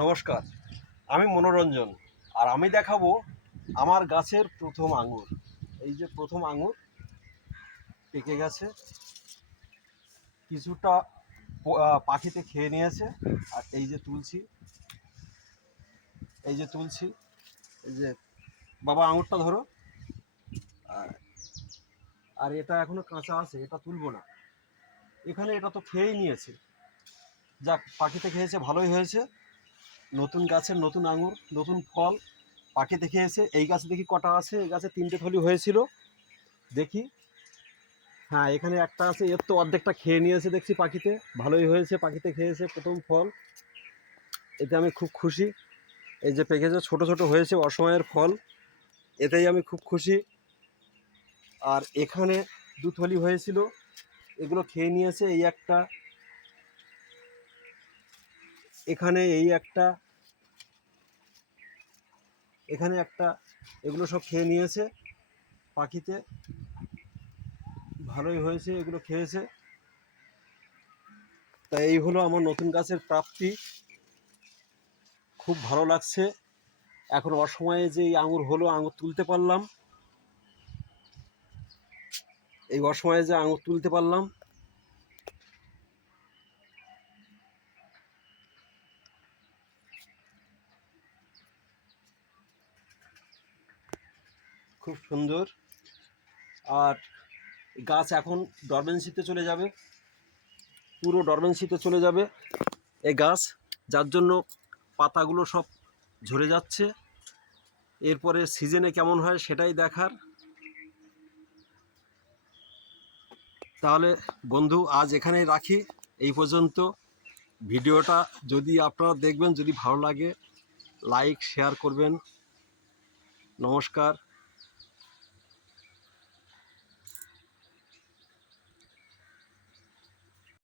নমস্কার, আমি মনোরঞ্জন আর আমি দেখাবো আমার গাছের প্রথম আঙুর। এই যে প্রথম আঙুর পেকে গেছে, কিছুটা পাখিতে খেয়ে নিয়েছে আর এই যে তুলছি, এই যে তুলছি, এই যে, বাবা আঙুরটা ধরো। আর এটা এখনও কাঁচা আছে, এটা তুলবো না। এখানে এটা তো খেয়েই নিয়েছে। যাক, পাখিতে খেয়েছে, ভালোই হয়েছে। নতুন গাছের নতুন আঙুর, নতুন ফল পাখি দেখে এসে এই গাছে দেখি কটা আছে, এই গাছে তিনটে থলি হয়েছিল। দেখি। হ্যাঁ এখানে একটা আছে, এর তো অর্ধেকটা খেয়ে নিয়েছে দেখছি পাখিতে। ভালোই হয়েছে, পাখিতে খেয়েছে প্রথম ফল। এতে আমি খুব খুশি। এই যে পেকেছে ছোট ছোট হয়েছে অসময়ের ফল, এতেই আমি খুব খুশি। আর এখানে দু থলি হয়েছিল, এগুলো খেয়ে নিয়েছে এই একটা। এখানে এই একটা এখানে একটা, এগুলো সব খেয়ে নিয়েছে। পাখিতে ভালোই হয়েছে, এগুলো খেয়েছে। তা এই হলো আমার নতুন গাছের প্রাপ্তি। খুব ভালো লাগছে। এখন অসময়ে যে এই আঙুর হলো, আঙুর তুলতে পারলাম। এই অসময়ে যে আঙুর তুলতে পারলাম খুব সুন্দর। আর গাছ এখন ডরমেন্সিতে চলে যাবে। পুরো ডরমেন্সিতে চলে যাবে এই গাছ, যার জন্য পাতাগুলো সব ঝরে যাচ্ছে। এরপরে সিজনে কেমন হয় সেটাই দেখার। তাহলে বন্ধু, আজ এখানেই রাখি। এই পর্যন্ত ভিডিওটা যদি আপনারা দেখবেন, যদি ভালো লাগে লাইক শেয়ার করবেন। নমস্কার।